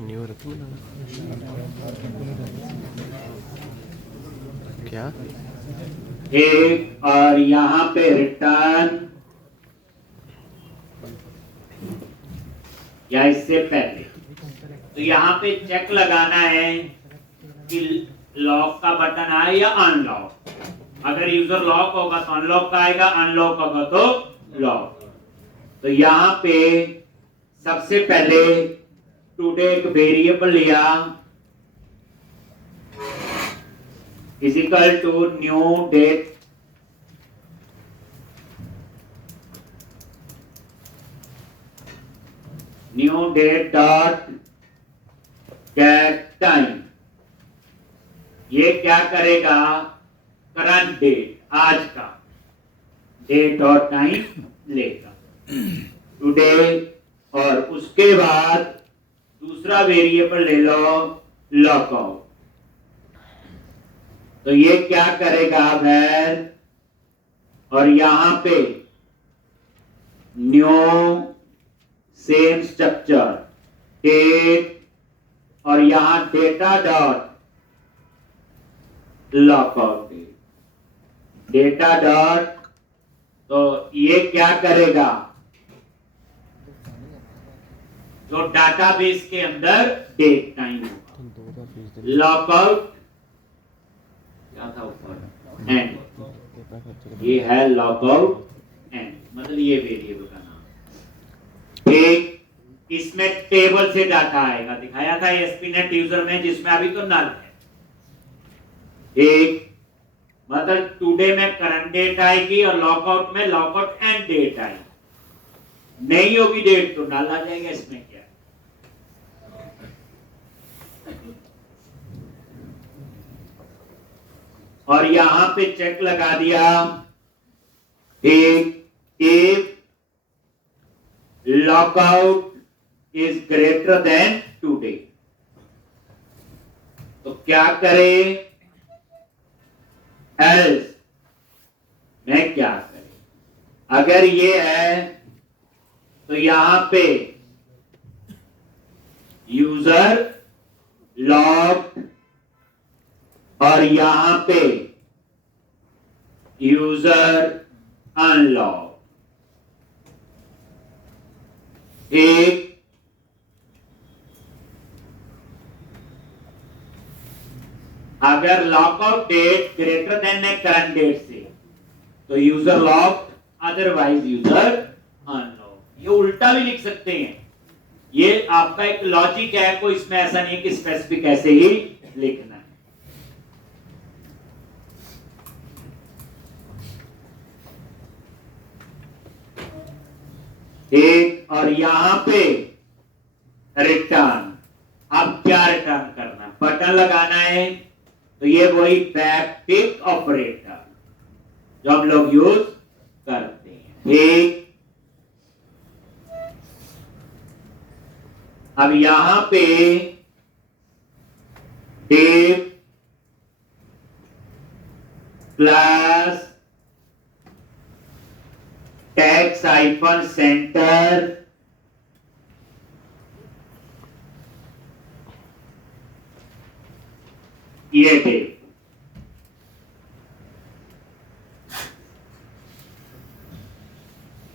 New क्या एक, और यहाँ पे रिटर्न या इससे पहले, तो यहाँ पे चेक लगाना है कि लॉक का बटन आए या अनलॉक। अगर यूजर लॉक होगा तो अनलॉक का आएगा, अनलॉक होगा तो लॉक। तो यहाँ पे सबसे पहले टुडे एक वेरिएबल लिया is equal to new date, new date dot get time. ये क्या करेगा, करंट डेट, आज का डेट और टाइम लेगा टुडे। और उसके बाद दूसरा वेरिएबल ले लो लॉकआउट। तो ये क्या करेगा वैर, और यहां पे न्यू सेम स्ट्रक्चर डेट, और यहां data dot lockout date, data dot. तो ये क्या करेगा, जो डाटाबेस के अंदर डेट टाइम होगा, लॉकआउट क्या था ऊपर, एंड। ये है लॉकआउट एंड, मतलब ये वेरिएबल का नाम। एक इसमें टेबल से डाटा आएगा, दिखाया था एसपीनेट यूजर में, जिसमें अभी तो नल है। एक मतलब टुडे में करंट डेट आएगी और लॉकआउट में लॉकआउट एंड डेट आएगी। नहीं होगी डेट तो नल आ जाएगा। इसमें क्या, और यहां पे चेक लगा दिया if lockout is greater then today. तो क्या करें, एल्स में क्या करें, अगर ये है तो यहां पे यूजर लॉक्ड, और यहां पे यूजर अनलॉक। एक अगर लॉकआउट डेट ग्रेटर देन है करंट डेट से तो user locked, otherwise user unlock. ये उल्टा भी लिख सकते हैं, ये आपका एक लॉजिक है, कोई इसमें ऐसा नहीं है कि स्पेसिफिक ऐसे ही लिखना है। एक, और यहां पे रिटर्न। अब क्या रिटर्न करना, बटन लगाना है, तो ये वही बैकटिक ऑपरेटर जो हम लोग यूज करते हैं। एक, अब यहां पे tape plus tax iPhone centre, ये टेप।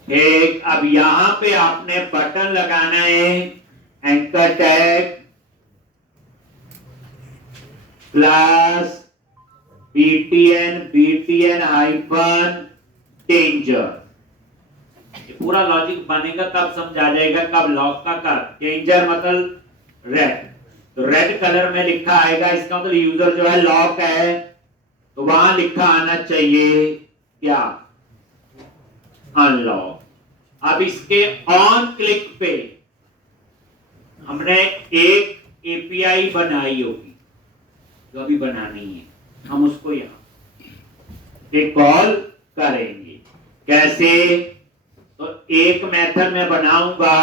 एक, अब यहां पे आपने बटन लगाना है, anchor tag plus BTN hyphen danger. पूरा लॉजिक बनेगा तब समझ आ जाएगा कब लॉक का कब। डेंजर मतलब रेड, तो रेड कलर में लिखा आएगा, इसका मतलब यूजर जो है लॉक है, तो वहां लिखा आना चाहिए क्या, अनलॉक। अब इसके ऑन क्लिक पे हमने एक एपीआई बनाई होगी जो अभी बनानी है, हम उसको यहां पे कॉल करेंगे। कैसे, तो एक मेथड में बनाऊंगा,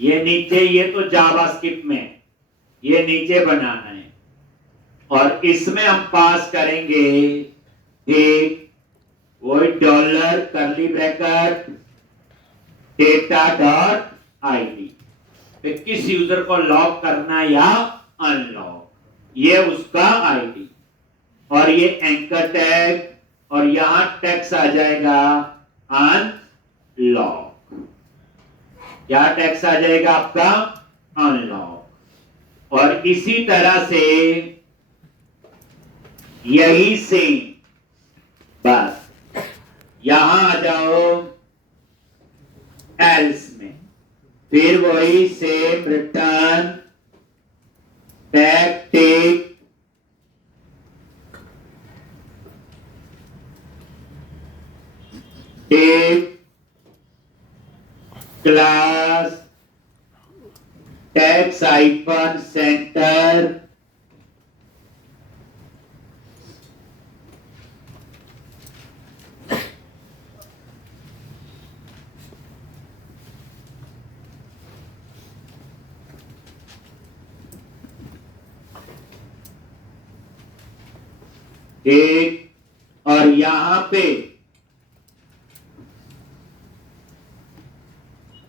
ये नीचे, ये तो जावास्क्रिप्ट में ये नीचे बनाना है, और इसमें हम पास करेंगे एक वही dollar curly bracket data dot ID. कि किस यूजर को लॉक करना या अनलॉक, ये उसका आईडी। और ये एंकर टैग, और यहां टेक्स्ट आ जाएगा अनलॉक। क्या टेक्स्ट आ जाएगा आपका? अनलॉक। और इसी तरह से यही सेम बस यहां आ जाओ एल्स में, फिर वही same return tag text text class tag hyphen centre एक, और यहां पे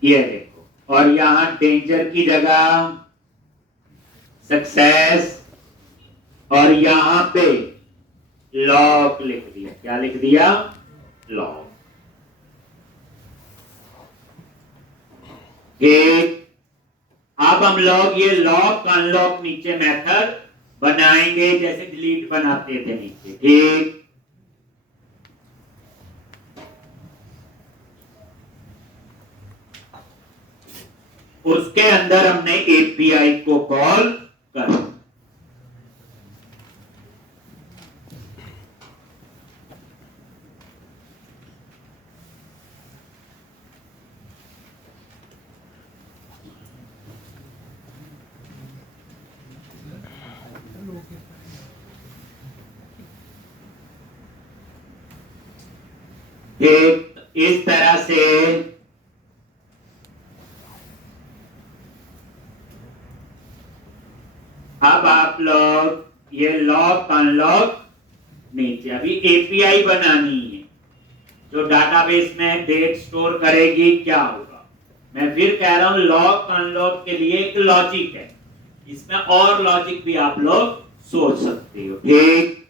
ये देखो, और यहां डेंजर की जगह सक्सेस, और यहां पे लॉक लिख दिया। क्या लिख दिया? लॉक। एक, अब हम लोग ये लॉक अनलॉक नीचे मेथड बनाएंगे जैसे डिलीट बनाते थे नीचे। ठीक, उसके अंदर हमने एपीआई को कॉल कर, एक इस तरह से अब आप लोग ये लॉक अनलॉक नीचे, अभी एपीआई बनानी है जो डाटाबेस में डेट स्टोर करेगी। क्या होगा? मैं फिर कह रहा हूं, लॉक अनलॉक के लिए एक लॉजिक है, इसमें और लॉजिक भी आप लोग सोच सकते हो। ठीक,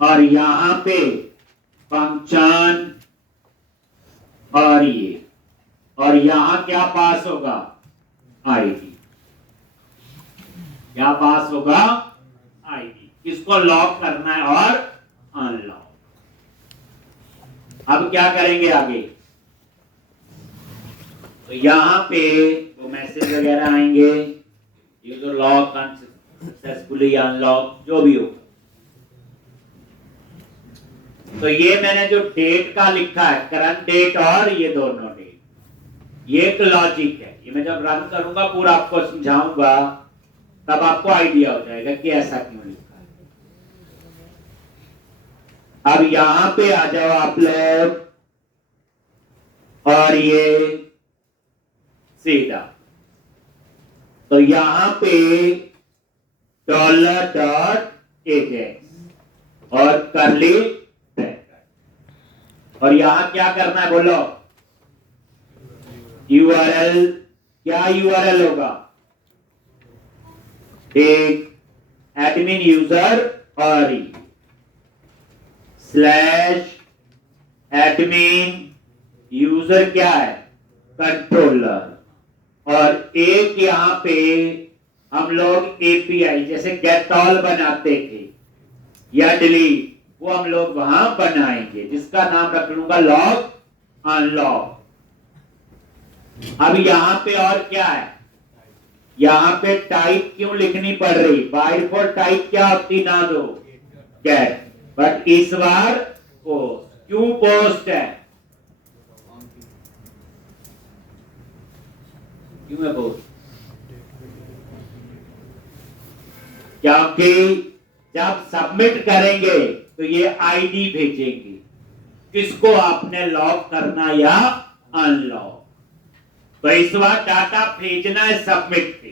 और यहां पे फंक्शन, और ये, और यहां क्या पास होगा? आईडी। क्या पास होगा? आईडी। इसको लॉक करना है और अनलॉक। अब क्या करेंगे आगे? तो यहां पे वो मैसेज वगैरह आएंगे, यूजर लॉक सक्सेसफुली अनलॉक, जो भी हो। तो ये मैंने जो डेट का लिखा है, करंट डेट और ये दोनों डेट, ये एक लॉजिक है। ये मैं जब रन करूंगा पूरा आपको समझाऊंगा, तब आपको आइडिया हो जाएगा कि ऐसा क्यों लिखा है। अब यहां पे आ जाओ आप लोग, और ये सीधा, तो यहां पे $.ajax और करली, और यहां क्या करना है बोलो? यूआरएल। क्या यूआरएल होगा? एक एडमिन यूजर और स्लैश एडमिन यूजर क्या है? कंट्रोलर। और एक यहां पे हम लोग एपीआई जैसे गेट ऑल बनाते थे या डिलीट, वो हम लोग वहां बनाएंगे, जिसका नाम रख लूंगा लॉक अनलॉक। अब यहां पे और क्या है? यहां पे टाइप क्यों लिखनी पड़ रही? बाय डिफॉल्ट टाइप क्या होती ना दो? गेट। बट इस बार पोस्ट। क्यों पोस्ट है? क्यों है पोस्ट? क्योंकि जब सबमिट करेंगे तो ये आईडी भेजेंगे, किसको आपने लॉक करना या अनलॉक। तो इस बार डाटा भेजना है सबमिट पे,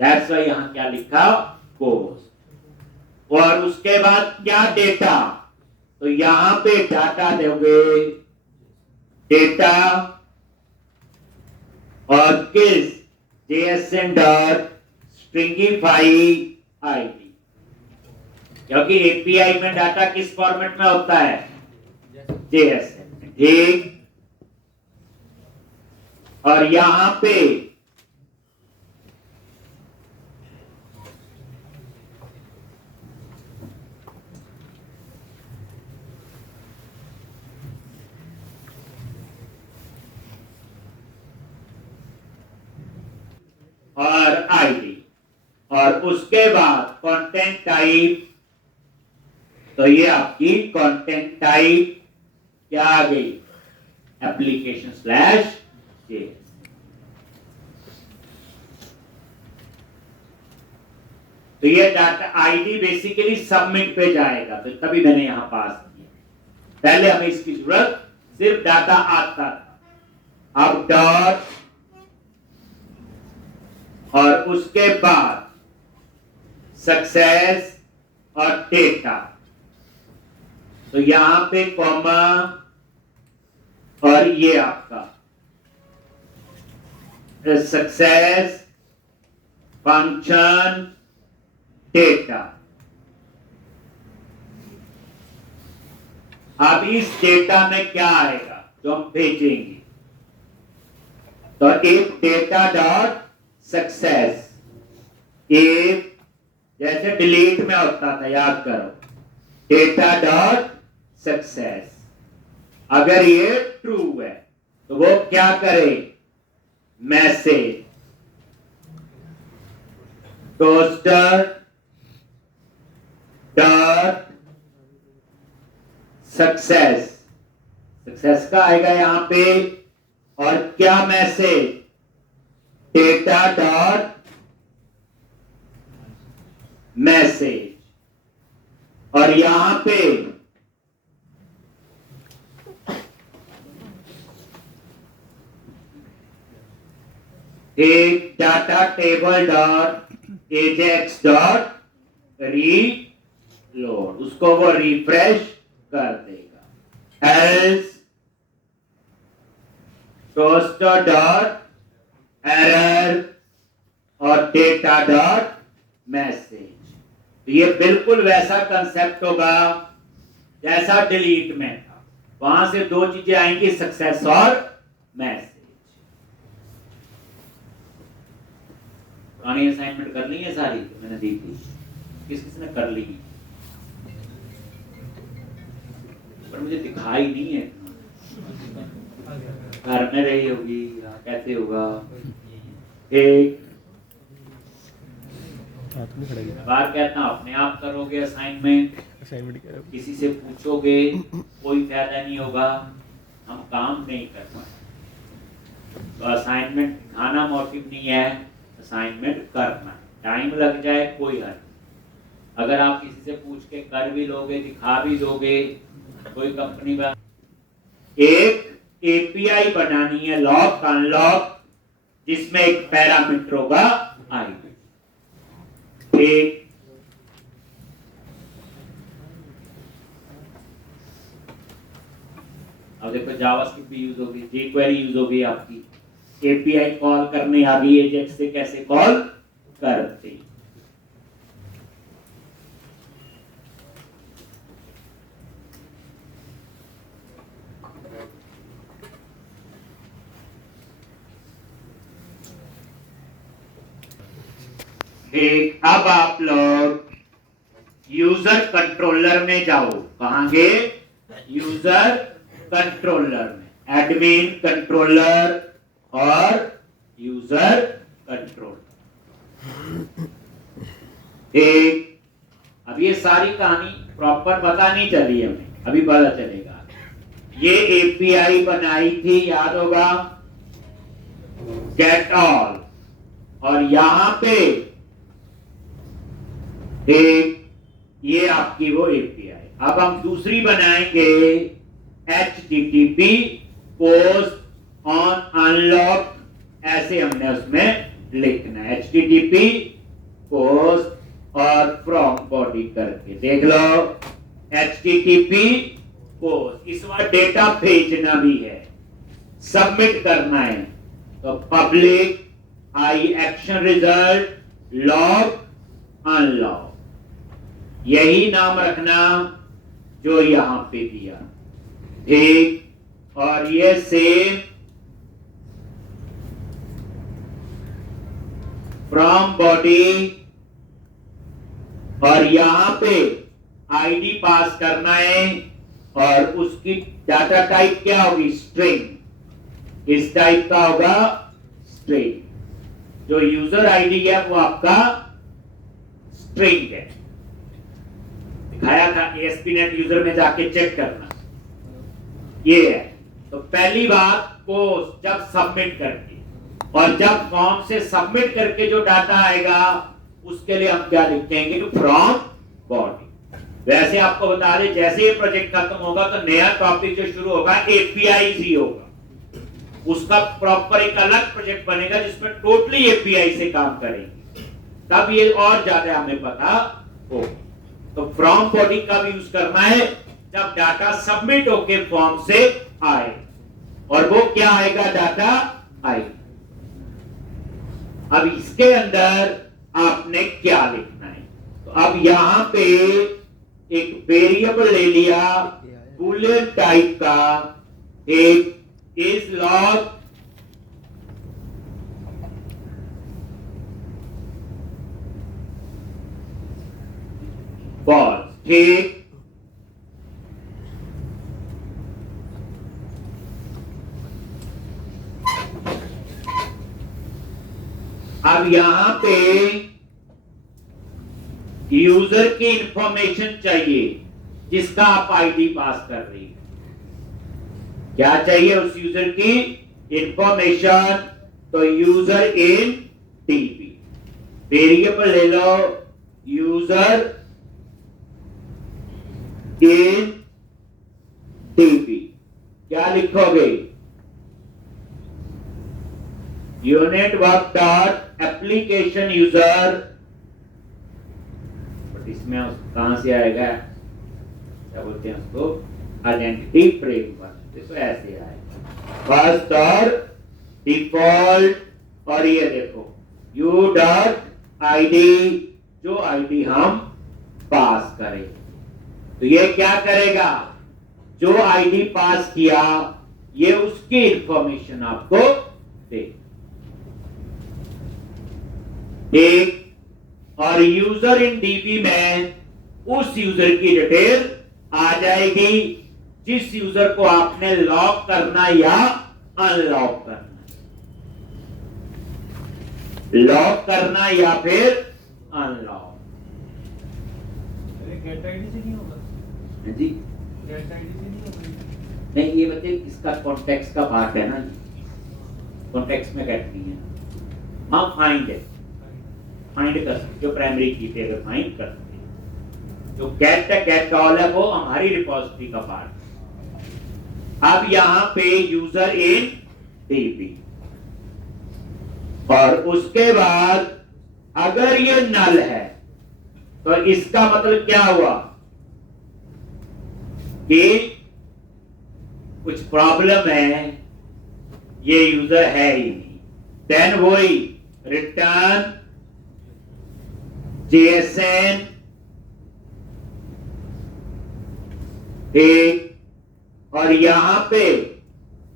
दैट्स वाई यहां क्या लिखा, पोस्ट। और उसके बाद क्या डेटा, तो यहां पे डाटा दोगे, डेटा और किस, JSN डॉट स्ट्रिंगिफाई आईडी, क्योंकि एपीआई में डाटा किस फॉर्मेट में होता है, JSN, ठीक। और यहां पे और आईडी, और उसके बाद कंटेंट टाइप, तो ये आपकी कंटेंट टाइप क्या आ गई, एप्लीकेशन स्लैश JS। तो ये डाटा आईडी बेसिकली सबमिट पे जाएगा, तो तभी मैंने यहां पास किया। पहले हमें इसकी जरूरत सिर्फ डाटा आता था, अब डॉट और उसके बाद सक्सेस और डेटा, तो यहां पे कॉमा और ये आपका सक्सेस फंक्शन डेटा। अब इस डेटा में क्या आएगा जो हम भेजेंगे, तो एक डेटा डॉट सक्सेस, एक जैसे डिलीट में होता था, याद करो, डेटा डॉट सक्सेस। अगर ये ट्रू है तो वो क्या करे, message toaster dot success, success का आएगा यहां पे, और क्या मैसेज, डेटा डॉट मैसेज, और यहां पे एक data table dot Ajax dot reload, उसको वो रिफ्रेश कर देगा। एल्स टोस्टर डॉट एरर और डेटा डॉट मैसेज। तो ये बिल्कुल वैसा कंसेप्ट होगा जैसा डिलीट में था, वहां से दो चीजें आएंगी, सक्सेस और मैसेज। पुरानी असाइनमेंट कर ली है सारी, तो मैंने दी थी, किस किसने कर ली, पर मुझे दिखाई नहीं है, घर में रही होगी या कैसे होगा। एक बार कहता अपने आप करोगे असाइनमेंट, किसी से पूछोगे कोई फायदा नहीं होगा, हम काम नहीं कर पाए। तो असाइनमेंट दिखाना मोटिव नहीं है, असाइनमेंट करना, टाइम लग जाए कोई हर्ज। अगर आप किसी से पूछ के कर भी लोगे, दिखा भी दोगे, कोई कंपनी में एक एपीआई बनानी है, लॉक अनलॉक, जिसमें एक पैरामीटर होगा आईडी। एक अब देखो जावास्क्रिप्ट भी यूज होगी, jQuery यूज होगी, आपकी एपीआई कॉल करने आ गई, एजेक्स से कैसे कॉल करते। ठीक, अब आप लोग यूजर कंट्रोलर में जाओ, कहां गए, यूजर कंट्रोलर में, एडमिन कंट्रोलर और यूजर कंट्रोलर। ठीक, अब ये सारी कहानी प्रॉपर पता नहीं चली हमें, अभी पता चलेगा। ये एपीआई बनाई थी, याद होगा, गेट ऑल, और यहां पे ठीक, ये आपकी वो एपीआई। अब हम दूसरी बनाएंगे, HTTP पोस्ट ऑन अनलॉक, ऐसे हमने उसमें लिखना है HTTP पोस्ट और फ्रॉम बॉडी करके देख लो। HTTP पोस्ट, इस बार डेटा भेजना भी है, सबमिट करना है, तो पब्लिक आई एक्शन रिजल्ट लॉग अनलॉग, यही नाम रखना जो यहां पे दिया। ठीक, और ये सेम फ्रॉम बॉडी, और यहां पे आईडी पास करना है, और उसकी डाटा टाइप क्या होगी, स्ट्रिंग। इस टाइप का होगा स्ट्रिंग, जो यूजर आईडी है वो आपका स्ट्रिंग है, दिखाया था ASP.NET यूजर में जाके चेक करना, ये है। तो पहली बात पोस्ट जब सबमिट करके, और जब फॉर्म से सबमिट करके जो डाटा आएगा उसके लिए हम क्या लिखेंगे, फ्रॉम बॉडी। वैसे आपको बता दें, जैसे ये प्रोजेक्ट खत्म होगा तो नया टॉपिक जो शुरू होगा API ही होगा, उसका प्रॉपर एक अलग प्रोजेक्ट बनेगा जिसमें टोटली API से काम करेंगे, तब ये और ज्यादा हमें पता होगा। तो फ्रॉम बॉडी कब यूज करना है, जब डाटा सबमिट होके फॉर्म से आए, और वो क्या आएगा, डाटा आएगा। अब इसके अंदर आपने क्या लिखना है, तो अब यहां पे एक वेरिएबल ले लिया बूलियन टाइप का, एक इज लॉग फॉल्स। ठीक, अब यहां पे यूजर की इंफॉर्मेशन चाहिए जिसका आप आईडी पास कर रही है। क्या चाहिए उस यूजर की इंफॉर्मेशन, तो यूजर इन टीपी, वेरिएबल ले लो यूजर इन टीपी। क्या लिखोगे, unit work dot application user, but इसमें कहां से आएगा, क्या बोलते हैं उसको, आइडेंटिटी फ्रेमवर्क, देखो ऐसे आएगा फर्स्ट और डिफॉल्ट, और ये देखो यू डॉट आईडी, जो आईडी हम पास करें, तो ये क्या करेगा, जो आईडी पास किया ये उसकी इंफॉर्मेशन आपको दे। ठीक, और यूजर इन डीबी में उस यूजर की डिटेल आ जाएगी जिस यूजर को आपने लॉक करना या अनलॉक करना, लॉक करना या फिर अनलॉक। गेट आईडी से नहीं होगा जी, गेट आईडी से नहीं होगा, नहीं, ये बच्चे इसका कॉन्टेक्स्ट का पार्ट है ना, कॉन्टेक्स्ट में गेट नहीं है। हाँ, फाइंड है, फाइंड कर सकते, जो प्राइमरी की पे अगर फाइंड कर सकते, जो गेट है, गेट कॉल है, वो हमारी रिपोजिटरी का पार्ट। अब यहां पे यूजर इन डीबी, और उसके बाद अगर ये नल है तो इसका मतलब क्या हुआ कि कुछ प्रॉब्लम है, ये यूजर है ही नहीं, देन वही रिटर्न JSN। ठीक, और यहां पे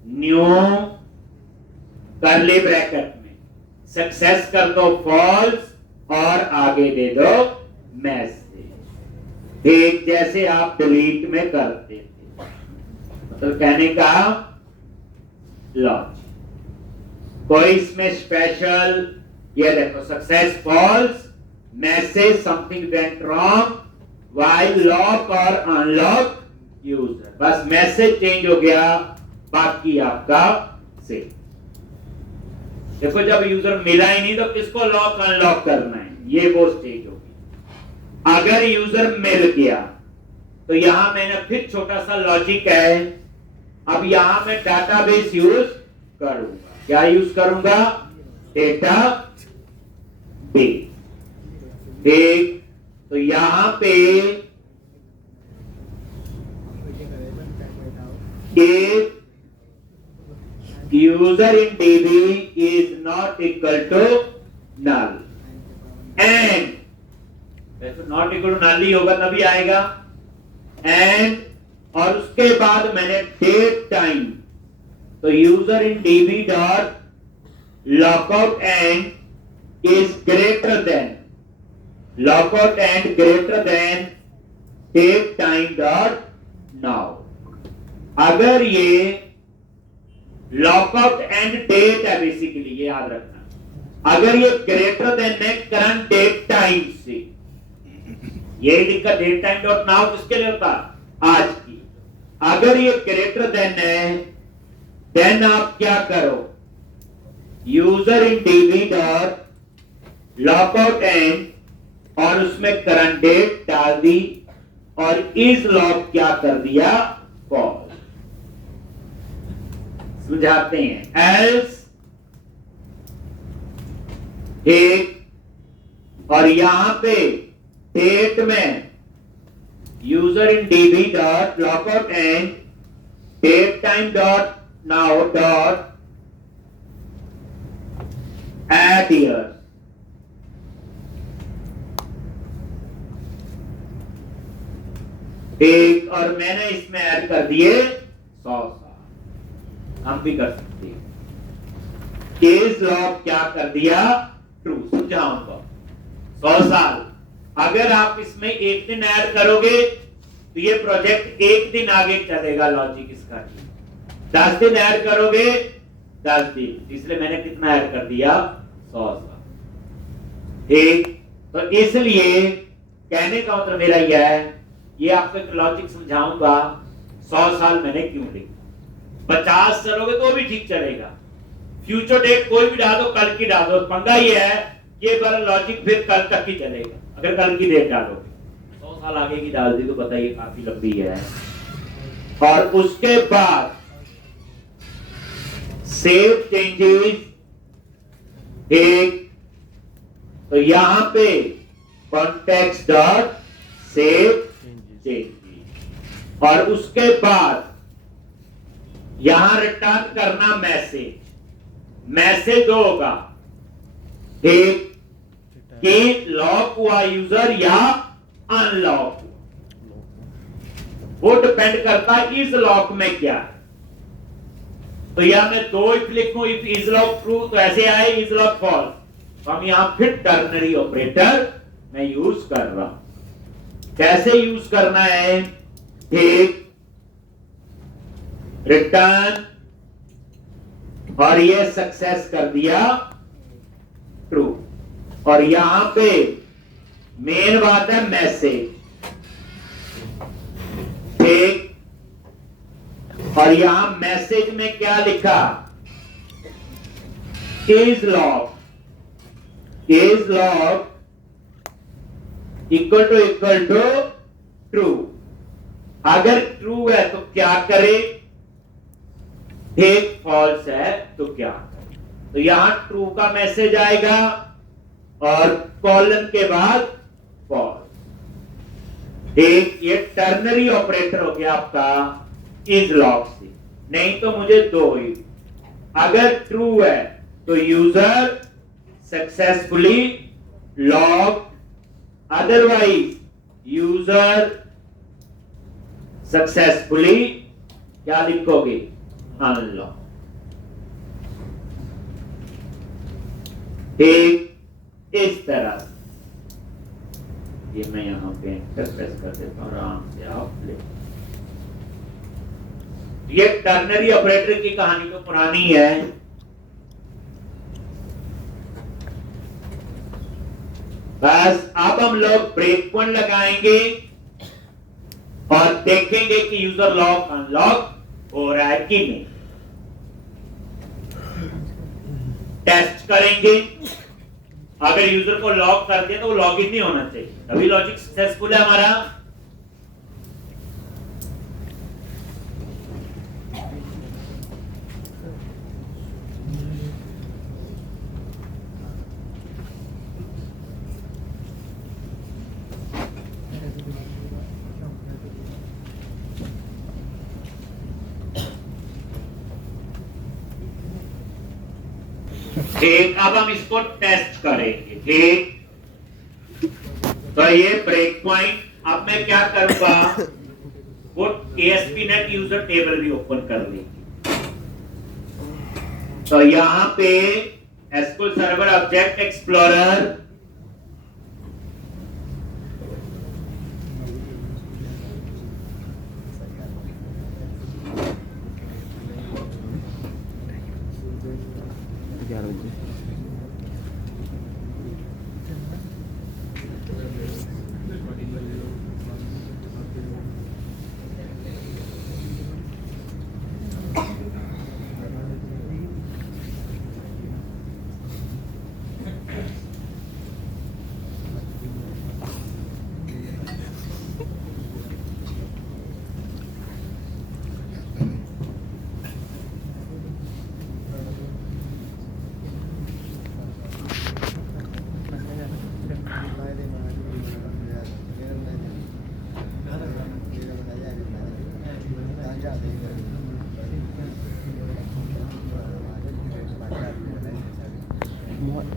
न्यू करली ब्रैकेट में सक्सेस कर दो फॉल्स, और आगे दे दो मैसेज। ठीक, जैसे आप डिलीट में करते थे, मतलब कहने का लॉजिक, कोई इसमें स्पेशल, ये देखो success false, message something went wrong while lock और अनलॉक यूजर, बस मैसेज चेंज हो गया, बाकी आपका सेम। देखो जब यूजर मिला ही नहीं तो किसको लॉक अनलॉक करना है, ये वो स्टेज होगी। अगर यूजर मिल गया तो यहां मैंने फिर छोटा सा लॉजिक है। अब यहां मैं डाटाबेस यूज करूंगा। क्या यूज करूंगा? Data base. ठीक, तो यहां पे if user in DB is not equal to null and वैसे नॉट इक्वल टू null ही होगा तभी आएगा। एंड और उसके बाद मैंने डेट टाइम, तो user in DB dot lockout end is greater than, lockout end greater than date time dot now. अगर ये लॉकआउट एंड डेट है, बेसिकली ये याद रखना, अगर ये ग्रेटर देन है करंट डेट टाइम से, ये लिखा डेट टाइम डॉट नाउ किसके लिए होता? आज की। अगर ये ग्रेटर देन है देन आप क्या करो? User in DB dot lockout and और उसमें करंट डेट डाल दी और इज लॉक क्या कर दिया? फॉल्स। समझाते हैं। एल्स एक, और यहां पे डेट में user in DB dot lockout end date time dot now dot add year. एक, और मैंने इसमें ऐड कर दिए 100 साल। हम भी कर सकते हैं। केस लॉक क्या कर दिया? ट्रू। समझाऊंगा 100 साल। अगर आप इसमें एक दिन ऐड करोगे तो ये प्रोजेक्ट एक दिन आगे चलेगा। लॉजिक इसका 10 दिन ऐड करोगे 10 दिन, इसलिए मैंने कितना ऐड कर दिया? 100 साल। ठीक, तो इसलिए कहने का मतलब मेरा यह है, ये आपको एक लॉजिक समझाऊंगा। 100 साल मैंने क्यों लिखा? 50 चलोगे तो भी ठीक चलेगा। फ्यूचर डेट कोई भी डाल दो, कल की डाल दो, पंगा ये है ये वाला लॉजिक फिर कल तक ही चलेगा। अगर कल की डेट डालोगे, 100 साल आगे की डाल दी तो बताइए काफी लंबी है। और उसके बाद सेव चेंजेस एक, तो यहां पे कॉन्टेक्स्ट डॉट सेव चेंजेस, और उसके बाद यहां रिटर्न करना मैसेज। मैसेज दो होगा, एक कि लॉक हुआ यूजर या अनलॉक हुआ, वो डिपेंड करता है इस लॉक में क्या है। तो यहां मैं 2 इफ लिखूं, इफ इज लॉक ट्रू तो ऐसे आए, इज लॉक फॉल्स। तो हम यहां फिर टर्नरी ऑपरेटर मैं यूज कर रहा हूं। कैसे यूज करना है? एक रिटर्न, और ये सक्सेस कर दिया ट्रू, और यहां पे मेन बात है मैसेज। ठीक, और यहां मैसेज में क्या लिखा? Is lock, is lock equal to true. अगर ट्रू है तो क्या करे? ठीक, फॉल्स है तो क्या करे? तो यहां ट्रू का मैसेज आएगा और कॉलन के बाद फॉल्स। एक ये टर्नरी ऑपरेटर हो गया आपका इज लॉक से। नहीं तो मुझे 2 ही, अगर ट्रू है तो user successfully log, otherwise user successfully क्या लिखोगे? अनलॉक। ठीक, इस तरह ये मैं यहां पे एंटर प्रेस कर देता हूं, आराम से आप ले। ये टर्नरी ऑपरेटर की कहानी तो पुरानी है। बस अब हम लोग ब्रेक पॉइंट लगाएंगे और देखेंगे कि यूजर लॉक अनलॉक हो रहा है कि नहीं। टेस्ट करेंगे। अगर यूजर को लॉक कर दिया तो वो लॉग इन नहीं होना चाहिए, तभी लॉजिक सक्सेसफुल है हमारा। ठीक, अब हम इसको टेस्ट करेंगे। ठीक, तो ये ब्रेक पॉइंट, अब मैं क्या करूंगा, वो ASP.NET यूजर टेबल भी ओपन कर लेंगे। तो यहां पे SQL सर्वर ऑब्जेक्ट एक्सप्लोरर,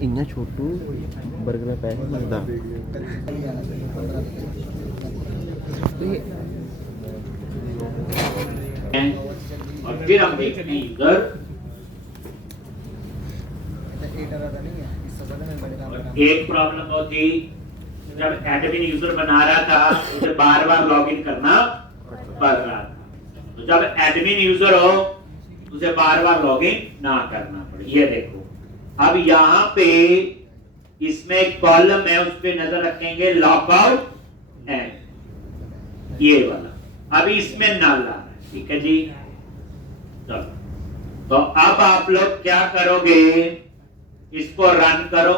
इन्ना छोटू बर्गर में पैसे लगता। और फिर हम देखते हैं यूजर, एक प्रॉब्लम होती जब एडमिन यूजर बना रहा था उसे बार बार लॉगिन करना पड़ रहा था। तो जब एडमिन यूजर हो उसे बार बार लॉगिन ना करना पड़े। ये देखो, अब यहाँ पे इसमें एक कॉलम है, उस पे नजर रखेंगे लॉकआउट एंड, ये वाला अभी इसमें नल आ रहा है। ठीक है जी, चलो तो अब आप लोग क्या करोगे, इसको रन करो।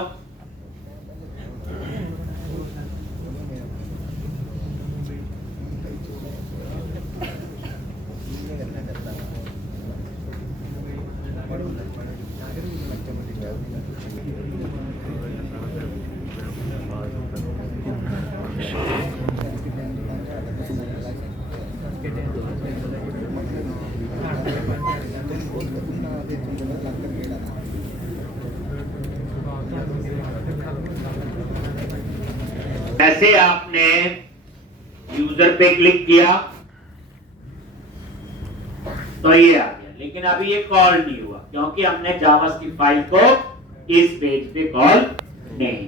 ऐसे आपने यूजर पे क्लिक किया तो ये आ गया, लेकिन अभी ये कॉल नहीं हुआ क्योंकि हमने जावास्क्रिप्ट फाइल को इस पेज पे कॉल नहीं।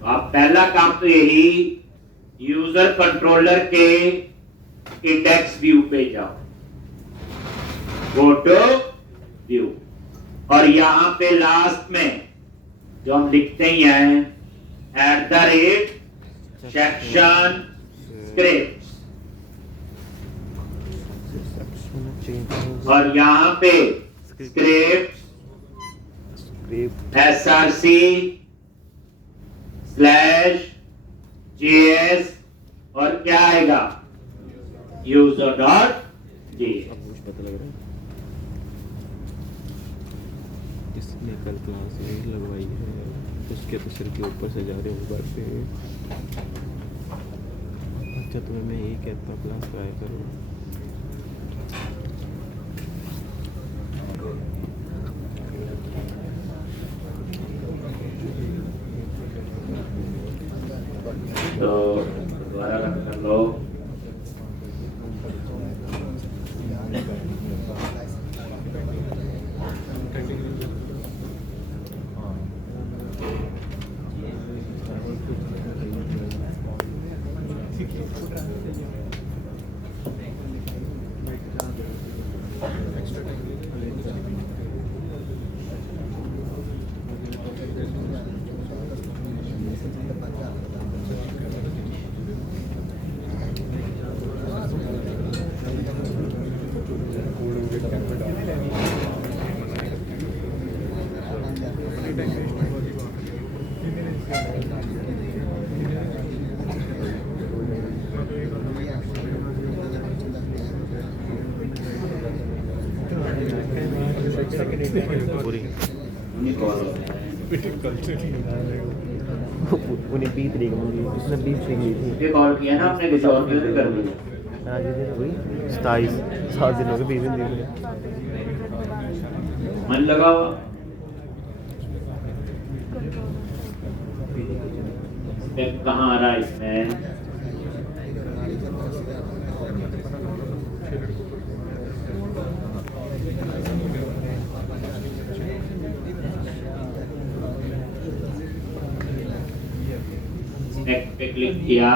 तो आप पहला काम तो यही, यूजर कंट्रोलर के इंडेक्स व्यू पे जाओ, गो टू व्यू, और यहां पे लास्ट में जो हम लिखते ही हैं @ सेक्शन स्क्रिप्ट, और यहाँ पे स्क्रिप्ट src/js और क्या आएगा user.js। पता लग रहा है इसने कल क्लास लगवाई है, उसके तो सिर के ऊपर से जा रहे हैं ऊपर पे। अच्छा तुम्हें मैं यही कहता हूँ क्लास ट्राई करो। तो दोबारा रन कर लो। पूरी उन्हीं कॉल होता है। उन्हें 20 तारीख मंगी, उसने 20 तारीख ली थी। ये कॉल किया ना आपने किसी और पे भी कर लिया। आज दिन हुई 27 7 दिन हो गए 20 दिन दी मन लगा हुआ स्टेप कहाँ आ रहा है इसमें? पे क्लिक किया,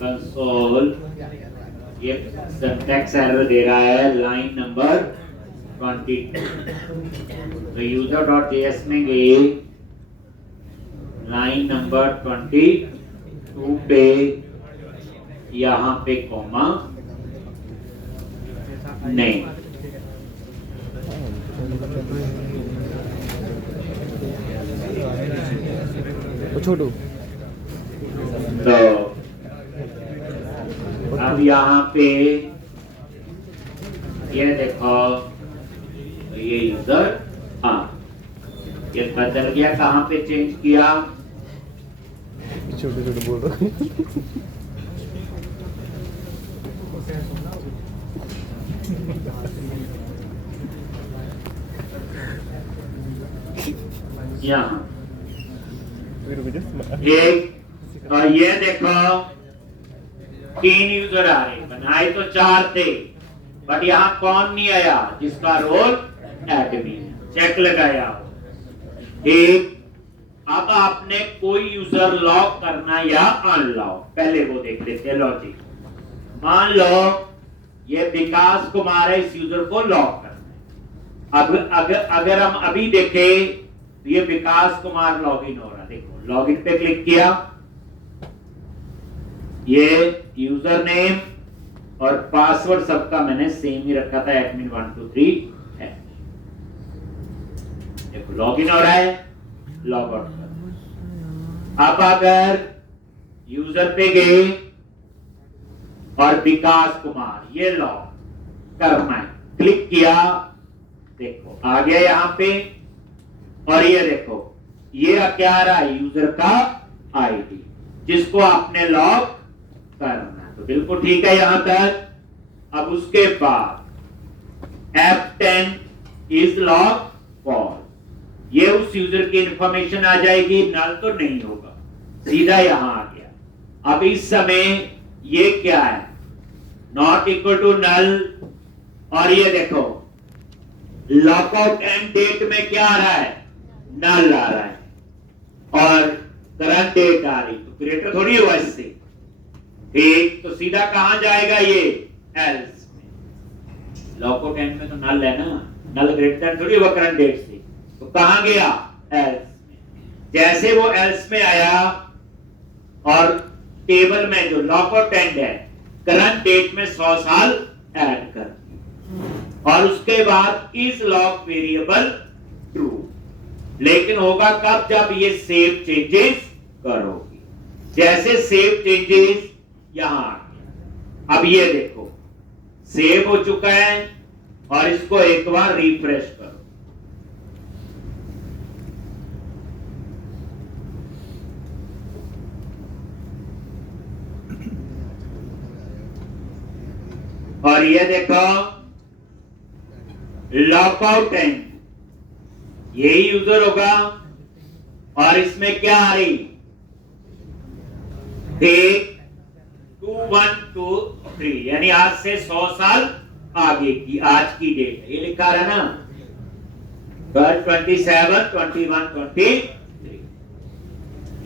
कंसोल, ये सिंटैक्स एरर दे रहा है लाइन नंबर 22। तो user.js में गए लाइन नंबर 22 पे यहाँ पे कॉमा नहीं, छोटू तो अब यहाँ पे ये देखो, ये यूजर, हाँ ये बदल गया। कहाँ पे चेंज किया? छोटू छोटू बोल रहा यहाँ एक, और ये देखो 3 यूजर आ रहे, बनाए तो 4 थे, बट यहाँ कौन नहीं आया जिसका रोल एडमिन। चेक लगाया। एक, अब आपने कोई यूजर लॉक करना या अनलॉक, पहले वो देख लेते हैं लॉजिक। मान लो ये विकास कुमार है, इस यूजर को लॉक करना है। अब अगर हम अभी देखें तो ये विकास कुमार लॉगिन हो रहा है। देखो लॉगिन पे क्लिक किया, ये यूजर नेम और पासवर्ड सबका मैंने सेम ही रखा था, admin 123 है। देखो लॉगिन हो रहा है, लॉग आउट कर। अब अगर यूजर पे गए और विकास कुमार ये लॉग करना है, क्लिक किया, देखो आ गया यहाँ पे। और ये देखो ये क्या आ रहा है? यूजर का आईडी जिसको आपने लॉग करना है। तो बिल्कुल ठीक है यहां तक। अब उसके बाद F10 इज लॉग फॉल्स, ये उस यूजर की इंफॉर्मेशन आ जाएगी, नल तो नहीं होगा, सीधा यहां आ गया। अब इस समय ये क्या है? Not equal to null. और ये देखो लॉकआउट एंड डेट में क्या आ रहा है? नल आ रहा है, और करंट डेट आ रही, तो क्रिएटर थोड़ी हुआ इससे। ठीक, तो सीधा कहां जाएगा ये? एल्स में। लॉकआउट एंड में तो नल है ना, नल ग्रेटर थोड़ी हुआ करंट डेट से, तो कहां गया? एल्स में। जैसे वो एल्स में आया और टेबल में जो लॉकआउट एंड है करंट डेट में 100 साल ऐड कर, और उसके बाद इज लॉग वेरिएबल ट्रू। लेकिन होगा कब? जब ये सेव चेंजेस करोगे। जैसे सेव चेंजेस यहां आ गया। अब ये देखो सेव हो चुका है, और इसको एक बार रिफ्रेश करो। और ये देखो लॉकआउट एंड, यही यूजर होगा, और इसमें क्या आ रही? डेट 2123, यानी आज से 100 साल आगे की आज की डेट है, ये लिखा रहा ना 27, 21, 23,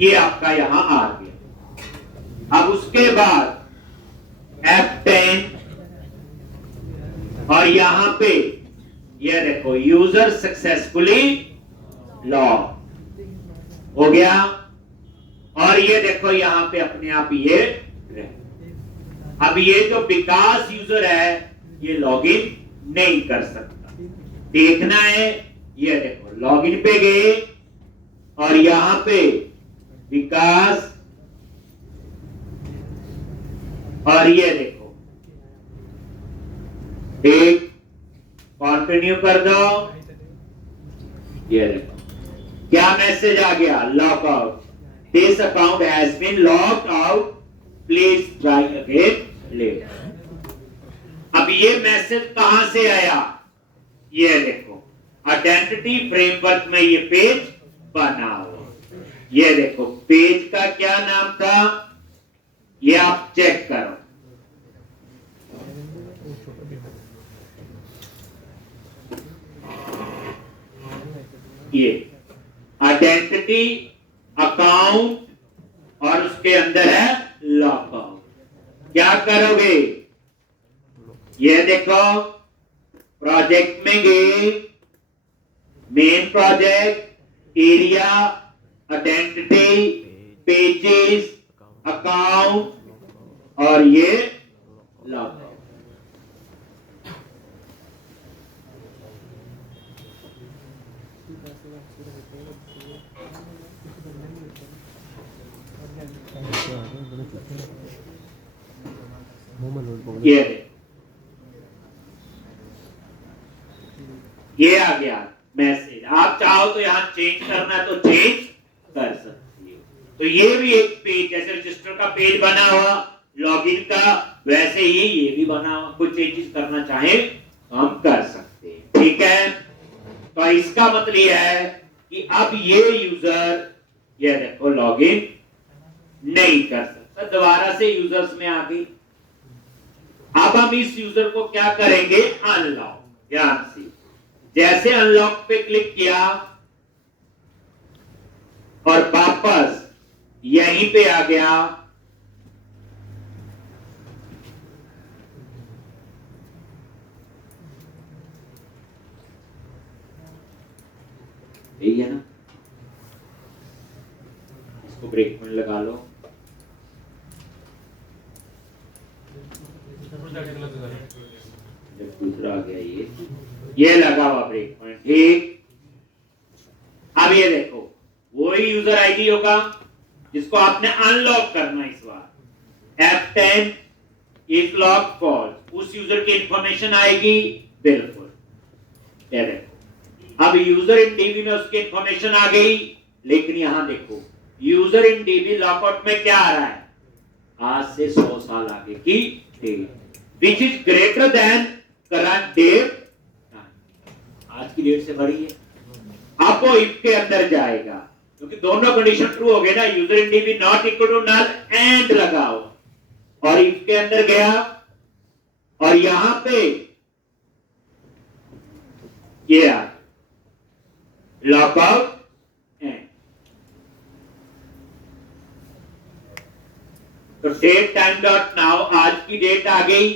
ये आपका यहां आ गया। अब उसके बाद F10, और यहां पे ये देखो यूजर सक्सेसफुली लॉग हो गया, और ये देखो यहां पे अपने आप ये रहे। अब ये जो विकास यूजर है ये लॉगिन नहीं कर सकता। देखना है, ये देखो लॉगिन पे गए, और यहां पे विकास, और ये देखो एक कंटिन्यू कर दो, ये देखो क्या मैसेज आ गया, lock out, this account has been locked out, please try again later. अब ये मैसेज कहां से आया, ये देखो आइडेंटिटी फ्रेमवर्क में ये पेज बना हुआ। ये देखो पेज का क्या नाम था, ये आप चेक करो, ये आइडेंटिटी अकाउंट और उसके अंदर है लॉकआउट। क्या करोगे, ये देखो प्रोजेक्ट में गए, main project, area, identity, pages, account और ये लॉकआउट। ये आ गया मैसेज। आप चाहो तो यहां चेंज करना है तो चेंज कर सकती हो। तो ये भी एक पेज, जैसे रजिस्टर का पेज बना हुआ लॉगिन का, वैसे ही ये भी बना हुआ, कुछ चेंजेस करना चाहे तो हम कर सकते हैं। ठीक है, तो इसका मतलब यह है कि अब ये यूजर, ये देखो लॉगिन नहीं कर सकता, दोबारा से यूजर्स में आ गई। अब हम इस यूजर को क्या करेंगे, अनलॉक। ध्यान से, जैसे अनलॉक पे क्लिक किया और वापस यहीं पे आ गया, यही है ना, इसको ब्रेक पॉइंट लगा लो। जब दूसरा आ गया ये लगा हुआ ब्रेक पॉइंट। ठीक, अब ये देखो वही यूजर आईडी होगा जिसको आपने अनलॉक करना इस बार। F10 इज लॉक फॉल्स, उस यूजर की इंफॉर्मेशन आएगी, बिल्कुल। ये देखो अब यूजर इन डीबी में उसकी इंफॉर्मेशन आ गई, लेकिन यहां देखो यूजर इन डीबी लॉकआउट में क्या आ रहा है, आज से 100 साल आगे की date, which is greater than current date, आज की डेट से बड़ी है। आप वो इफ के अंदर जाएगा, क्योंकि दोनों कंडीशन ट्रू हो गए ना, user in DB not equal to null and लगाओ, और इफ के अंदर गया और यहां पे ये आ लॉकआउट एंड, तो डेट टाइम डॉट नाउ, आज की डेट आ गई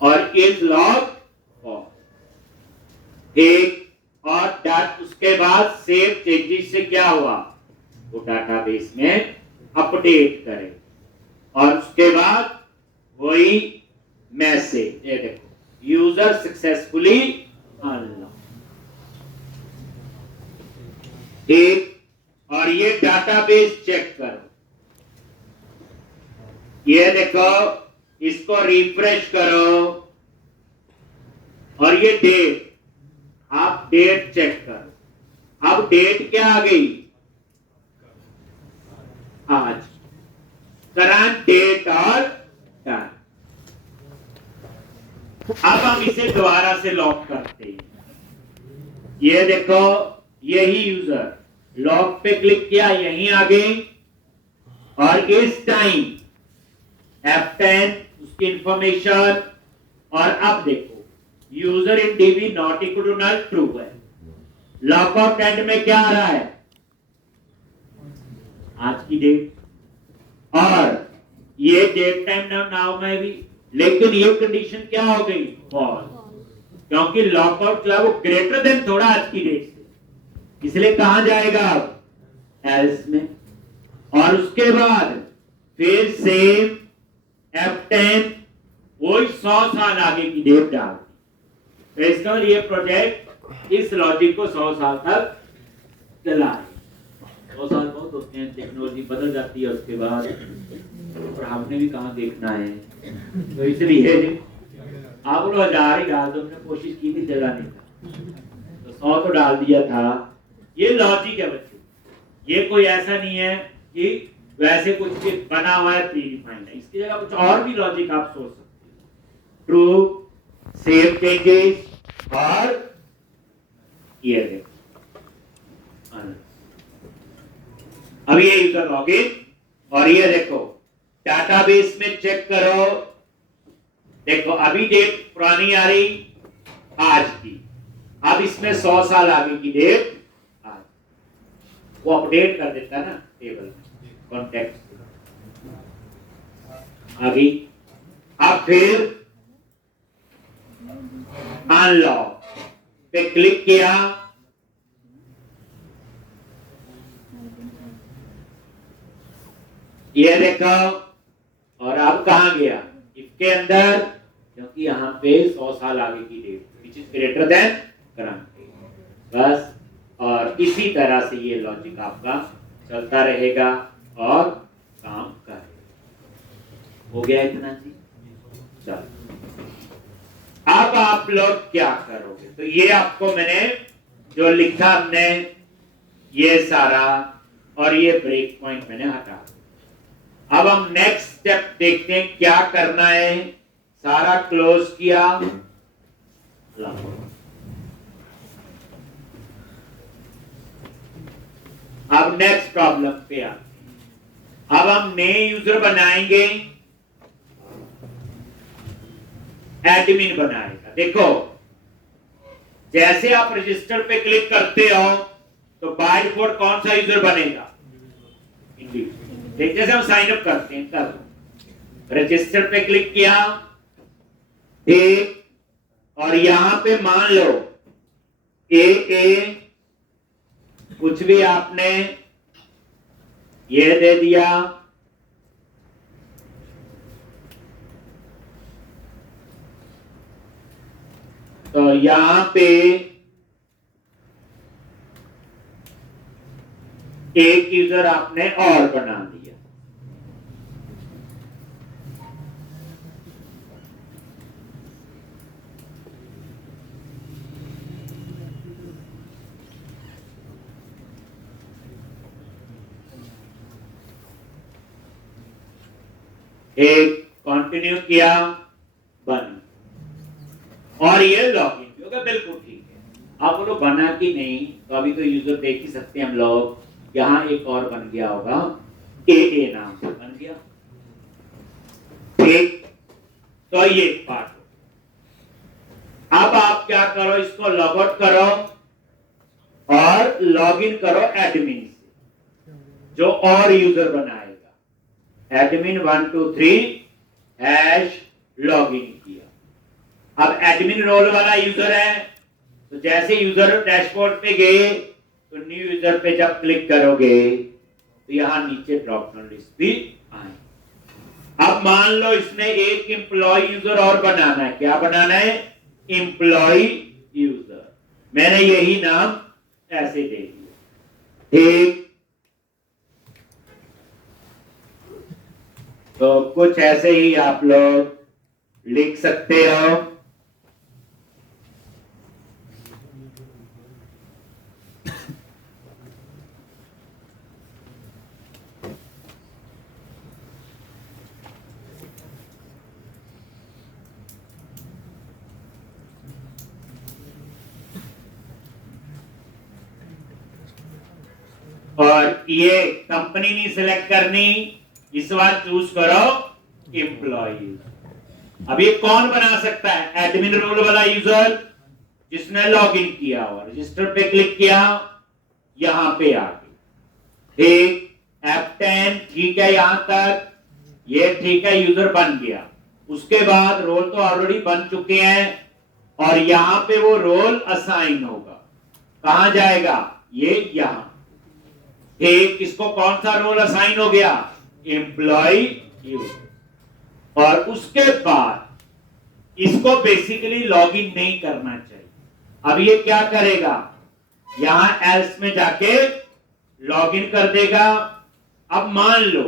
और इज लॉग ऑफ। ठीक, और डॉट उसके बाद सेव चेंजेस से क्या हुआ, वो डाटाबेस में अपडेट करें, और उसके बाद वही मैसेज, ये देखो यूजर सक्सेसफुली अनलॉक। ठीक, और ये डाटाबेस चेक करो, ये देखो इसको रिफ्रेश करो, और ये डेट, आप डेट चेक करो, अब डेट क्या आ गई, आज, करंट डेट और टाइम। अब हम इसे दोबारा से लॉक करते हैं, ये देखो यही यूजर, लॉक पे क्लिक किया, यहीं आ गए, और इस टाइम F10 उसकी इंफॉर्मेशन, और अब देखो user in DB not equal to null true है, लॉकआउट एंड में क्या आ रहा है, आज की डेट, और ये डेट टाइम नाउ में भी, लेकिन ये कंडीशन क्या हो गई, फॉल्स, क्योंकि लॉकआउट जो है वो ग्रेटर देन थोड़ा आज की डेट से, इसलिए कहां जाएगा अब, एल्स में, और उसके बाद फिर सेम F10 वही 100 साल आगे की डेट डाल। तो इसका ये प्रोजेक्ट इस लॉजिक को 100 साल तक चलाए। 100 साल बहुत होते हैं, टेक्नोलॉजी बदल जाती है उसके बाद, और हमने भी कहाँ देखना है, तो इसलिए आप लोग 1000 ही डाल दो, हमने कोशिश की थी चलाने का, तो 100 तो डाल दिया था। ये लॉजिक है बच्चों, ये कोई ऐसा नहीं है कि वैसे कुछ भी बना हुआ है प्री डिफाइंड है, इसकी जगह कुछ और भी लॉजिक आप सोच सकते हो। ट्रू, सेव चेंजेस और ये देखो अब ये यूजर लॉगिन और ये देखो डाटाबेस में चेक करो, देखो अभी डेट पुरानी आ रही आज की, अब इसमें 100 साल आगे की डेट आज, वो अपडेट कर देता है ना टेबल में कॉन्टेक्स्ट अभी। अब फिर अनलॉक पे क्लिक किया, ये देखो और अब कहां गया इसके अंदर, क्योंकि यहां पे 100 साल आगे की date which is greater than current बस। और इसी तरह से ये लॉजिक आपका चलता रहेगा और काम करेगा। हो गया इतना जी? चलो अब आप लोग क्या करोगे, तो ये आपको मैंने जो लिखा हमने ये सारा और ये ब्रेक पॉइंट मैंने हटा। अब हम नेक्स्ट स्टेप देखते हैं क्या करना है। सारा क्लोज किया, अब नेक्स्ट प्रॉब्लम पे आते हैं। अब हम नए यूजर बनाएंगे, एडमिन बनाएगा। देखो जैसे आप रजिस्टर पे क्लिक करते हो तो बाय डिफॉल्ट कौन सा यूजर बनेगा, इंडिविजुअल। जैसे हम साइन अप करते हैं तब रजिस्टर पे क्लिक किया, ठीक, और यहां पे मान लो ए कुछ भी आपने ये दे दिया, तो यहां पे एक यूजर आपने और बना दिया। एक कंटिन्यू किया, बन, और ये लॉगिन होगा, बिल्कुल ठीक है। आप बोलो बना कि नहीं, तो अभी तो यूजर देख ही सकते हैं हम लोग। यहां एक और बन गया होगा, ए नाम से बन गया, ठीक। तो ये पार्ट। अब आप क्या करो, इसको लॉग आउट करो और लॉगिन करो एडमिन से, जो और यूजर बनाएगा। एडमिन 1 2 3 हैश लॉगिन किया। अब एडमिन रोल वाला यूजर है, तो जैसे यूजर डैशबोर्ड पे गए तो न्यू यूजर पे जब क्लिक करोगे तो यहां नीचे ड्रॉप डाउन लिस्ट भी आए। अब मान लो इसने एक एम्प्लॉय यूजर और बनाना है। क्या बनाना है? Employee user. मैंने यही नाम ऐसे दे दिया, ठीक। तो कुछ ऐसे ही आप लोग लिख सकते हो। और ये कंपनी नहीं सिलेक्ट करनी, इस बार चूज करो एम्प्लॉय। अब ये कौन बना सकता है? एडमिन रोल वाला यूजर जिसने लॉगिन किया और रजिस्टर पे क्लिक किया, यहां पे आ गए, ठीक। F10 ठीक है, यहां तक ये ठीक है, यूजर बन गया। उसके बाद रोल तो ऑलरेडी बन चुके हैं और यहां पे वो रोल असाइन होगा। कहां जाएगा? ये यहां, ठीक। इसको कौन सा रोल असाइन हो गया? Employee user. और उसके बाद इसको बेसिकली लॉगिन नहीं करना चाहिए। अब ये क्या करेगा? यहां एल्स में जाके लॉगिन कर देगा। अब मान लो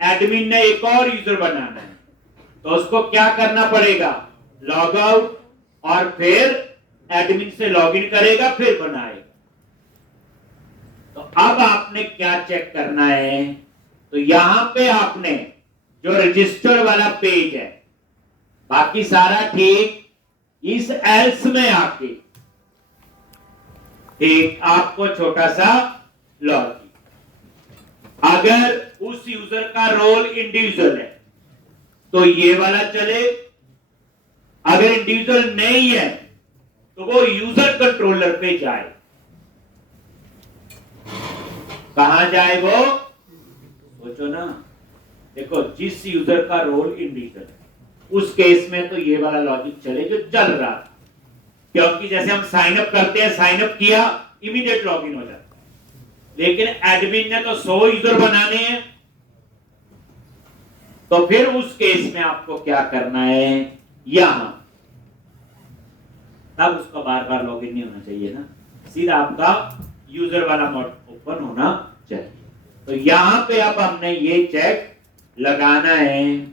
एडमिन ने एक और यूजर बनाना है, तो उसको क्या करना पड़ेगा? लॉग आउट और फिर एडमिन से लॉगिन करेगा फिर बनाएगा। तो अब आपने क्या चेक करना है, तो यहां पे आपने जो रजिस्टर वाला पेज है बाकी सारा ठीक, इस एल्स में आके ठीक आपको छोटा सा लॉगिन, अगर उस यूजर का रोल इंडिविजुअल है तो ये वाला चले, अगर इंडिविजुअल नहीं है तो वो यूजर कंट्रोलर पे जाए। कहां जाए वो, सोचो ना। देखो जिस यूजर का रोल इंडिविजुअल है उस केस में तो ये वाला लॉजिक चले जो चल रहा था, क्योंकि जैसे हम साइन अप करते हैं, साइन अप किया इमीडिएट लॉगिन हो जाता है। लेकिन एडमिन ने तो 100 यूजर बनाने हैं, तो फिर उस केस में आपको क्या करना है, यहां तब उसका बार बार लॉगिन नहीं होना चाहिए ना, सीधा आपका यूजर वाला मोड ओपन होना चाहिए। तो यहां पे अब हमने ये चेक लगाना है,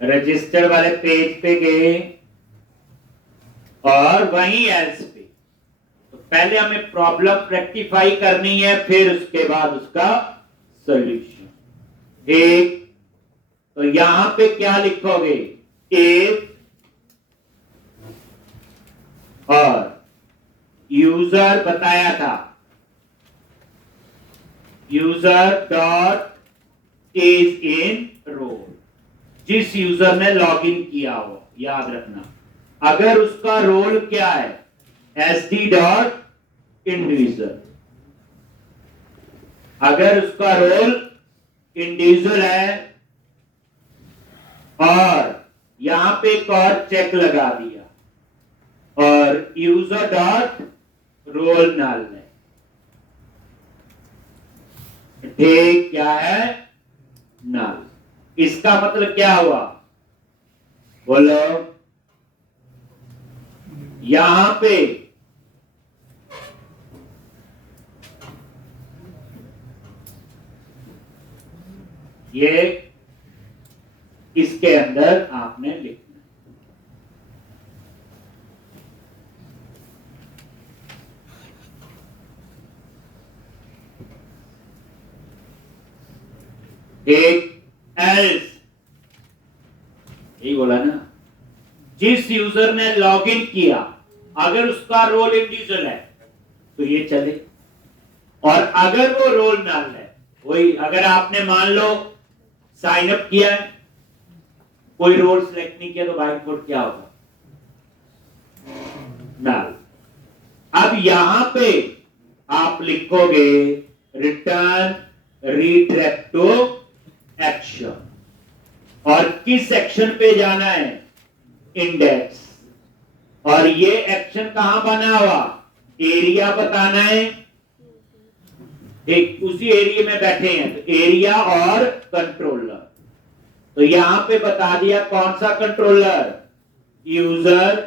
रजिस्टर वाले पेज पे गए और वहीं एल्स पे, तो पहले हमें प्रॉब्लम रेक्टिफाई करनी है, फिर उसके बाद उसका सॉल्यूशन। ठीक, तो यहां पे क्या लिखोगे, इफ और यूजर बताया था, user dot is in role, जिस यूजर ने लॉगिन किया हो, याद रखना अगर उसका रोल क्या है, एसडी डॉट इंडिविजुअल, अगर उसका रोल इंडिविजुअल है और यहां पे एक और चेक लगा दिया और यूजर डॉट रोल नल है, ठीक क्या है, नल। इसका मतलब क्या हुआ, बोलो, यहां पे ये इसके अंदर आपने लिखना, एक एल्स, यही बोला ना, जिस यूजर ने लॉगिन किया अगर उसका रोल इंडिविजुअल है तो ये चले, और अगर वो रोल नल है, वही अगर आपने मान लो साइन अप किया है, कोई रोल सिलेक्ट नहीं किया तो बाय डिफॉल्ट क्या होगा, नल। अब यहां पे आप लिखोगे रिटर्न रीडायरेक्ट टू एक्शन, और किस एक्शन पे जाना है, इंडेक्स, और ये एक्शन कहां बना हुआ, एरिया बताना है, एक उसी एरिया में बैठे हैं तो एरिया और कंट्रोलर, तो यहां पे बता दिया कौन सा कंट्रोलर, यूजर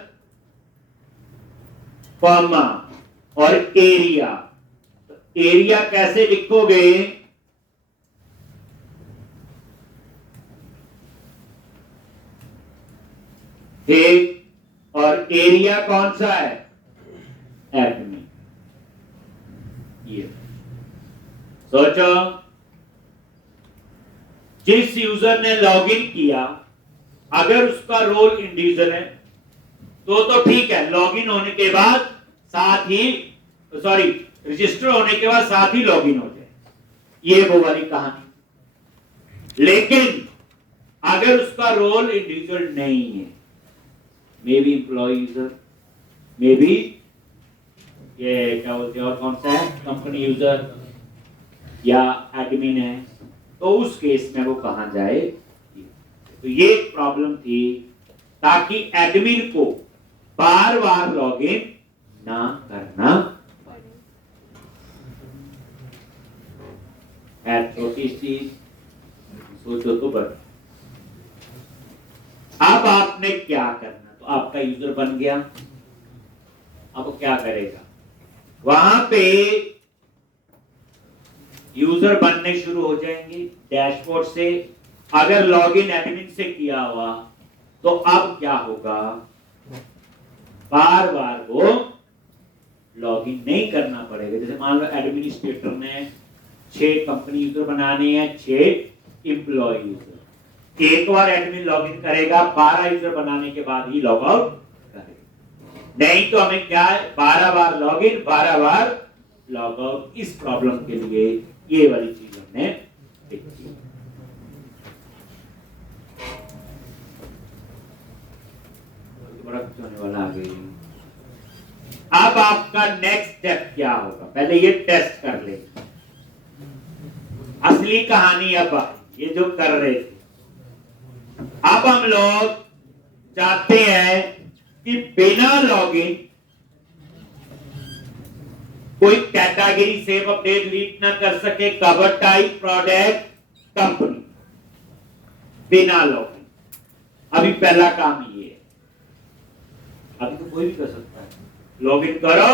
कॉमा और एरिया। तो एरिया कैसे लिखोगे, ठीक, और एरिया कौन सा है, एडमिन। ये सोचो, जिस यूजर ने लॉगिन किया अगर उसका रोल इंडिविजुअल है तो ठीक है, लॉगिन होने के बाद साथ ही रजिस्टर होने के बाद साथ ही लॉगिन हो जाए, ये वो वाली कहानी। लेकिन अगर उसका रोल इंडिविजुअल नहीं है, maybe employee user, maybe ये क्या बोलते हैं और कौन सा है, कंपनी यूजर या एडमिन है, तो उस केस में वो कहां जाए। तो ये एक प्रॉब्लम थी, ताकि एडमिन को बार बार लॉगिन ना करना है, छोटी सी सोचो तो बड़ा। अब आपने क्या करना, तो आपका यूजर बन गया, अब क्या करेगा, वहां पे यूजर बनने शुरू हो जाएंगे डैशबोर्ड से। अगर लॉगिन एडमिन से किया हुआ तो अब क्या होगा, बार बार वो लॉगिन नहीं करना पड़ेगा। जैसे मान लो एडमिनिस्ट्रेटर ने 6 कंपनी यूजर बनाने हैं, 6 एम्प्लॉय यूजर। एक बार एडमिन लॉगिन करेगा, 12 यूजर बनाने के बाद ही लॉग आउट करेगा। नहीं तो हमें क्या है, 12 बार लॉगिन 12 बार लॉग आउट। इस प्रॉब्लम के लिए ये वाली चीज हमने देखी। बड़ा कुछ होने वाला आ गई। अब आपका नेक्स्ट स्टेप क्या होगा, पहले ये टेस्ट कर ले। असली कहानी अब ये जो कर रहे थे, अब हम लोग चाहते हैं कि बिना लॉगिन कोई कैटेगरी सेव अपडेट डिलीट ना कर सके, कवर टाइप प्रोडक्ट कंपनी, बिना लॉगिन। अभी पहला काम ये है। अभी तो कोई भी कर सकता है, लॉगिन करो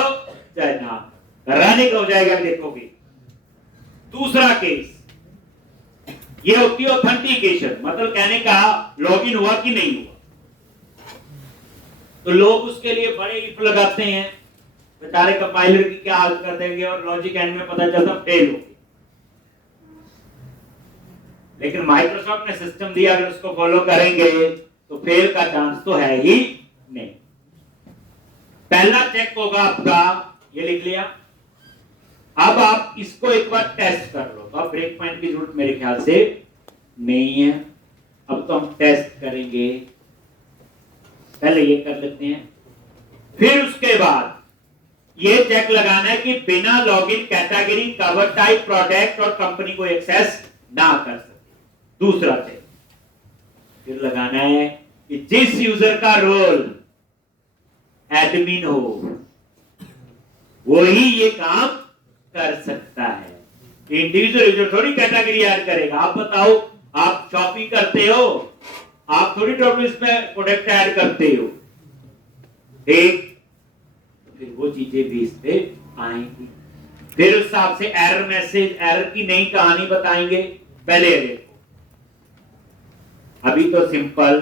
चाहे ना, कराने का हो जाएगा देखोगे। दूसरा केस ये होती है ऑथेंटिकेशन, मतलब कहने का लॉगिन हुआ कि नहीं हुआ। तो लोग उसके लिए बड़े इफ लगाते हैं, बेचारे कंपाइलर की क्या हालत कर देंगे और लॉजिक एंड में पता चलता फेल हो गया। लेकिन माइक्रोसॉफ्ट ने सिस्टम दिया, अगर उसको फॉलो करेंगे तो फेल का चांस तो है ही नहीं। पहला चेक होगा आपका, ये लिख लिया। अब आप इसको एक बार टेस्ट कर लो। तो अब ब्रेक पॉइंट की जरूरत मेरे ख्याल से नहीं है। अब तो हम टेस्ट करेंगे, पहले ये कर लेते हैं। फिर उसके बाद ये चेक लगाना है कि बिना login category, cover type, product और कंपनी को एक्सेस ना कर सके। दूसरा चेक फिर लगाना है कि जिस यूजर का रोल एडमिन हो वही ये काम कर सकता है। इंडिविजुअल यूजर थोड़ी कैटेगरी ऐड करेगा। आप बताओ, आप शॉपिंग करते हो, आप थोड़ी टॉपिक्स में प्रोडक्ट ऐड करते हो, ठीक? फिर वो चीजें भी इस पे आएंगी। फिर उस हिसाब से एरर मैसेज, एरर की नई कहानी बताएंगे। पहले देखो, अभी तो सिंपल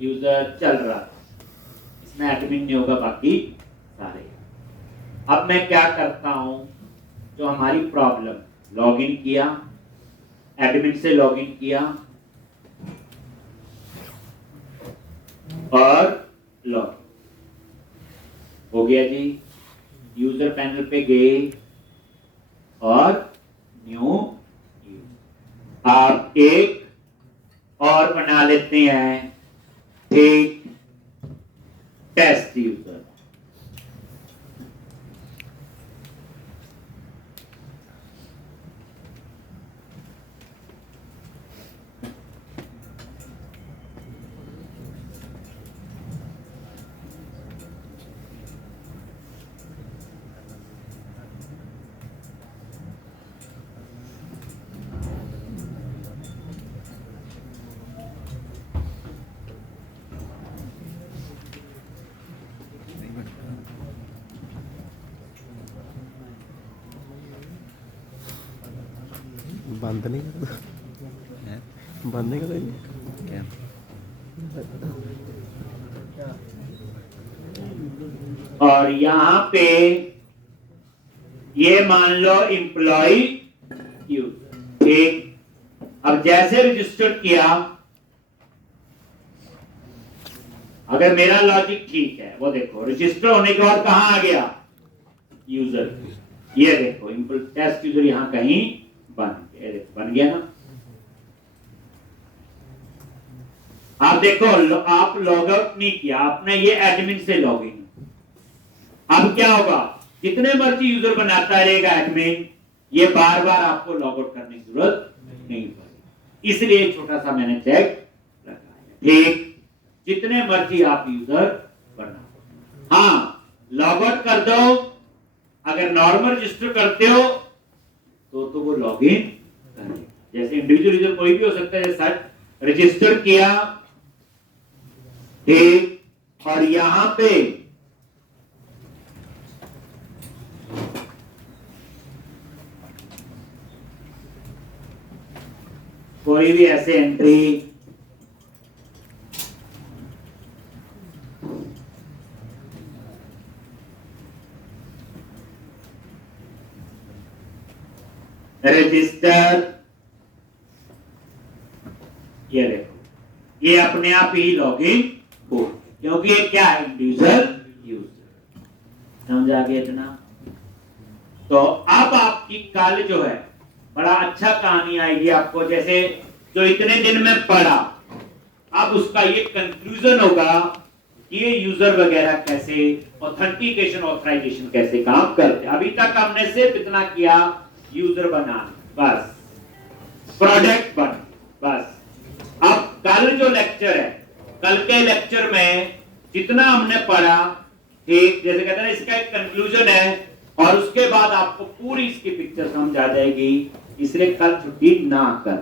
यूजर चल रहा था, इसमें एडमिन नहीं होगा, बाकी सारे। अब मैं क्या करता हूं, जो हमारी प्रॉब्लम, लॉगिन किया, एडमिन से लॉगिन किया और लॉग हो गया जी। यूजर पैनल पे गए और न्यू, आप एक और बना लेते हैं, ठीक, टेस्ट यूजर। बंद नहीं करता, बंद नहीं करता क्या? और यहां पे ये मान लो एम्प्लॉय यूजर, ठीक। अब जैसे रजिस्टर किया, अगर मेरा लॉजिक ठीक है, वो देखो रजिस्टर होने के बाद कहां आ गया, यूजर। ये देखो टेस्ट यूजर यहां कहीं बन गया ना। आप देखो, आप लॉग आउट नहीं किया आपने, ये एडमिन से लॉगिन। अब क्या होगा, जितने मर्जी यूजर बनाता रहेगा एडमिन, ये बार बार आपको लॉग आउट करने की जरूरत नहीं पड़ेगी। इसलिए छोटा सा मैंने चेक लगाया, ठीक। जितने मर्जी आप यूजर बना, हाँ लॉग आउट कर दो। अगर नॉर्मल रजिस्टर करते हो तो वो लॉगिन करें। जैसे इंडिविजुअल यूजर कोई भी हो सकता है, जैसे रजिस्टर किया, ठीक, और यहां पे कोई भी ऐसे एंट्री रजिस्टर, ये देखो ये अपने आप ही लॉगिन हो, क्योंकि ये क्या है, इंडिविजुअल यूजर। समझ आ गया इतना? तो अब आपकी कल जो है बड़ा अच्छा कहानी आएगी आपको, जैसे जो इतने दिन में पढ़ा, अब उसका ये कंक्लूजन होगा कि ये यूजर वगैरह कैसे ऑथेंटिकेशन ऑथराइजेशन कैसे काम करते। अभी तक हमने सिर्फ इतना किया, यूजर बना बस, प्रोडक्ट बन बस। अब कल जो लेक्चर है, कल के लेक्चर में जितना हमने पढ़ा, ठीक जैसे कहते हैं इसका एक कंक्लूजन है, और उसके बाद आपको पूरी इसकी पिक्चर समझ आ जाएगी, इसलिए कल छुट्टी ना कर।